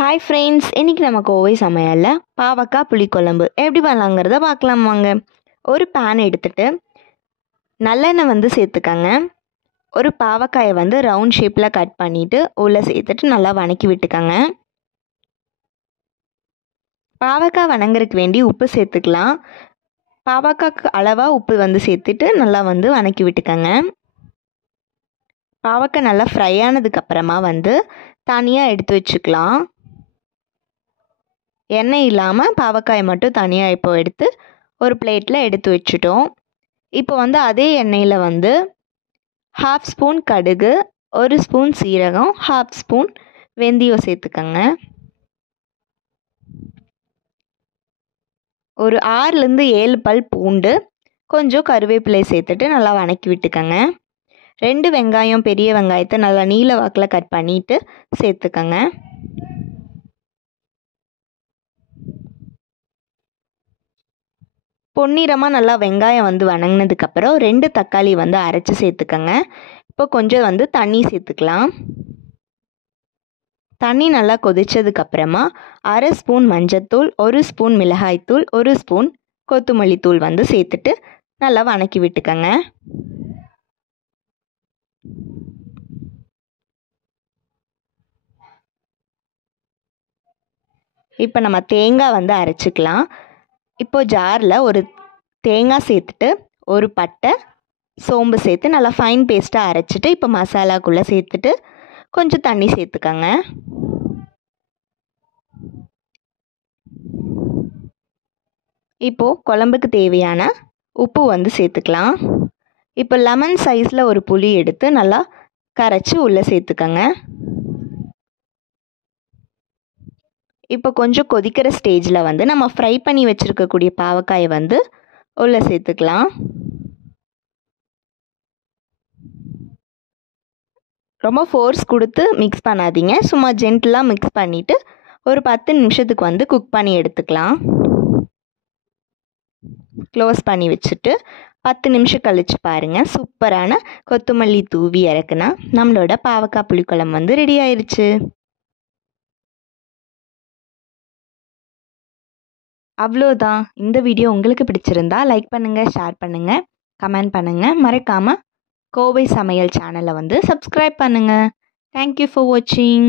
Hi friends, இன்றைக்கி நம்ம கோவை சமையலில் பாவக்காய் புளிக்குழம்பு எப்படி பண்ணலாங்கிறத பார்க்கலாம் வாங்க. ஒரு பேன் எடுத்துகிட்டு நல்லெண்ணெய் சேர்த்துக்கங்க. ஒரு பாவக்காயை ரவுண்ட் ஷேப்பில் கட் பண்ணிவிட்டு உள்ளே சேர்த்துட்டு நல்லா வணக்கி விட்டுக்கங்க. பாவக்காய் வணங்குறதுக்கு வேண்டி உப்பு சேர்த்துக்கலாம். பாவக்காய்க்கு அளவாக உப்பு சேர்த்துட்டு நல்லா வணக்கி விட்டுக்கங்க. பாவக்காய் நல்லா ஃப்ரை ஆனதுக்கப்புறமா தனியாக எடுத்து வச்சுக்கலாம். எண்ணெய் இல்லாமல் பாவக்காயை மட்டும் தனியாக இப்போ எடுத்து ஒரு பிளேட்டில் எடுத்து வச்சுட்டோம். இப்போ அதே எண்ணெயில் 1/2 ஸ்பூன் கடுகு, 1 ஸ்பூன் சீரகம், 1/2 ஸ்பூன் வெந்தயம் சேர்த்துக்கங்க. ஒரு 6லேருந்து 7 பல் பூண்டு, கொஞ்சம் கருவேப்பிலை சேர்த்துட்டு நல்லா வணக்கி விட்டுக்கங்க. 2 வெங்காயம், பெரிய வெங்காயத்தை நல்லா நீல வாக்கில் கட் பண்ணிவிட்டு சேர்த்துக்கங்க. பொன்னிறமாக நல்லா வெங்காயம் வணங்கினதுக்கப்புறம் 2 தக்காளி அரைச்சி சேர்த்துக்கங்க. இப்போ கொஞ்சம் தண்ணி சேர்த்துக்கலாம். தண்ணி நல்லா கொதித்ததுக்கப்புறமா 1/2 ஸ்பூன் மஞ்சத்தூள், 1 ஸ்பூன் மிளகாய்த்தூள், 1 ஸ்பூன் கொத்தமல்லி தூள் சேர்த்துட்டு நல்லா வணக்கி விட்டுக்கங்க. இப்போ நம்ம தேங்காய் அரைச்சிக்கலாம். இப்போ ஜாரில் ஒரு தேங்காய் சேர்த்துட்டு ஒரு பட்டை, சோம்பு சேர்த்து நல்லா ஃபைன் பேஸ்ட்டாக அரைச்சிட்டு இப்போ மசாலாக்குள்ளே சேர்த்துட்டு கொஞ்சம் தண்ணி சேர்த்துக்கங்க. இப்போது குழம்புக்கு தேவையான உப்பு சேர்த்துக்கலாம். இப்போ லெமன் சைஸில் ஒரு புளி எடுத்து நல்லா கரைச்சி உள்ளே சேர்த்துக்கங்க. இப்போ கொஞ்சம் கொதிக்கிற ஸ்டேஜில் நம்ம ஃப்ரை பண்ணி வச்சுருக்கக்கூடிய பாவக்காயை உள்ளே சேர்த்துக்கலாம். ரொம்ப ஃபோர்ஸ் கொடுத்து மிக்ஸ் பண்ணாதீங்க. சும்மா ஜென்டிலாக மிக்ஸ் பண்ணிவிட்டு ஒரு 10 நிமிஷத்துக்கு குக் பண்ணி எடுத்துக்கலாம். க்ளோஸ் பண்ணி வச்சுட்டு 10 நிமிஷம் கழித்து பாருங்கள். சூப்பரான கொத்தமல்லி தூவி இறக்குனா நம்மளோட பாவக்காய் புளிக்குழம்பு ரெடி ஆயிடுச்சு. அவ்வளோதான். இந்த வீடியோ உங்களுக்கு பிடிச்சிருந்தா லைக் பண்ணுங்கள், ஷேர் பண்ணுங்கள், கமெண்ட் பண்ணுங்கள். மறக்காமல் கோவை சமையல் சேனலை சப்ஸ்கிரைப் பண்ணுங்கள். தேங்க்யூ ஃபார் வாட்சிங்.